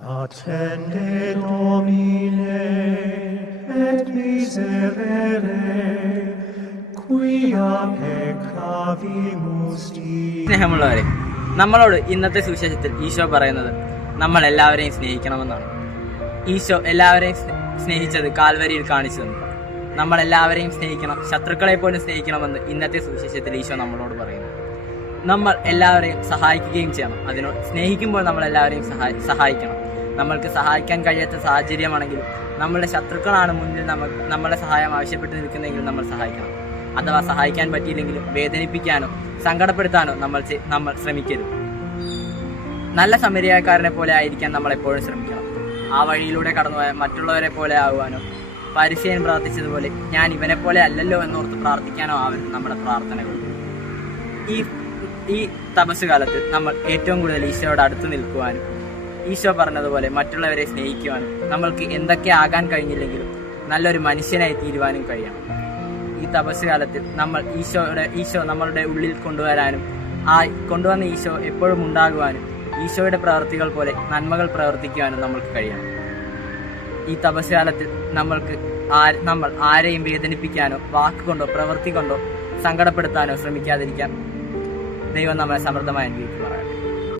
Attende Domine et miserere, quia peccavimus Dei. സ്നേഹമുള്ളവരെ, നമ്മളോട് ഇന്നത്തെ സുവിശേഷത്തിൽ ഈശോ പറയുന്നത് നമ്മൾ എല്ലാവരെയും സ്നേഹിക്കണമെന്നാണ്. ഈശോ എല്ലാവരെയും സ്നേഹിച്ചത് കാൽവരിയിൽ കാണിച്ചു തന്നു. നമ്മൾ എല്ലാവരെയും സ്നേഹിക്കണം, ശത്രുക്കളെ പോലും സ്നേഹിക്കണമെന്ന് ഇന്നത്തെ സുവിശേഷത്തിൽ ഈശോ നമ്മളോട് പറയുന്നു. നമ്മൾ എല്ലാവരെയും സഹായിക്കുകയും ചെയ്യണം. അതിനോട് സ്നേഹിക്കുമ്പോൾ നമ്മൾ എല്ലാവരെയും സഹായിക്കണം. നമ്മൾക്ക് സഹായിക്കാൻ കഴിയാത്ത സാഹചര്യമാണെങ്കിലും നമ്മളുടെ ശത്രുക്കളാണ് മുന്നിൽ നമ്മളെ സഹായം ആവശ്യപ്പെട്ട് നിൽക്കുന്നതെങ്കിലും നമ്മൾ സഹായിക്കണം. അഥവാ സഹായിക്കാൻ പറ്റിയില്ലെങ്കിലും വേദനിപ്പിക്കാനോ സങ്കടപ്പെടുത്താനോ നമ്മൾ ശ്രമിക്കരുത്. നല്ല സമരിയാക്കാരനെ പോലെ ആയിരിക്കാൻ നമ്മൾ എപ്പോഴും ശ്രമിക്കണം. ആ വഴിയിലൂടെ കടന്നുപോയാൽ മറ്റുള്ളവരെ പോലെ ആകുവാനോ പരിസയൻ പ്രാർത്ഥിച്ചതുപോലെ ഞാൻ ഇവനെ പോലെ അല്ലല്ലോ എന്നോർത്ത് പ്രാർത്ഥിക്കാനോ ആവരുത് നമ്മുടെ പ്രാർത്ഥനകൾ. ഈ തപസ് കാലത്ത് നമ്മൾ ഏറ്റവും കൂടുതൽ ഈശോയോട് അടുത്ത് നിൽക്കുവാനും ഈശോ പറഞ്ഞതുപോലെ മറ്റുള്ളവരെ സ്നേഹിക്കുവാനും നമ്മൾക്ക് എന്തൊക്കെ ആകാൻ കഴിഞ്ഞില്ലെങ്കിലും നല്ലൊരു മനുഷ്യനായി തീരുവാനും കഴിയണം. ഈ തപസ് കാലത്തിൽ നമ്മൾ ഈശോ നമ്മളുടെ ഉള്ളിൽ കൊണ്ടുവരാനും കൊണ്ടുവന്ന ഈശോ എപ്പോഴും ഉണ്ടാകുവാനും ഈശോയുടെ പ്രവൃത്തികൾ പോലെ നന്മകൾ പ്രവർത്തിക്കുവാനും നമ്മൾക്ക് കഴിയണം. ഈ തപസ് കാലത്തിൽ നമ്മൾ ആരെയും വേദനിപ്പിക്കാനോ വാക്കുകൊണ്ടോ പ്രവൃത്തി കൊണ്ടോ സങ്കടപ്പെടുത്താനോ ശ്രമിക്കാതിരിക്കാൻ ദൈവം നമ്മളെ സമൃദ്ധമായി അനുഗ്രഹിക്കുമാറാകട്ടെ.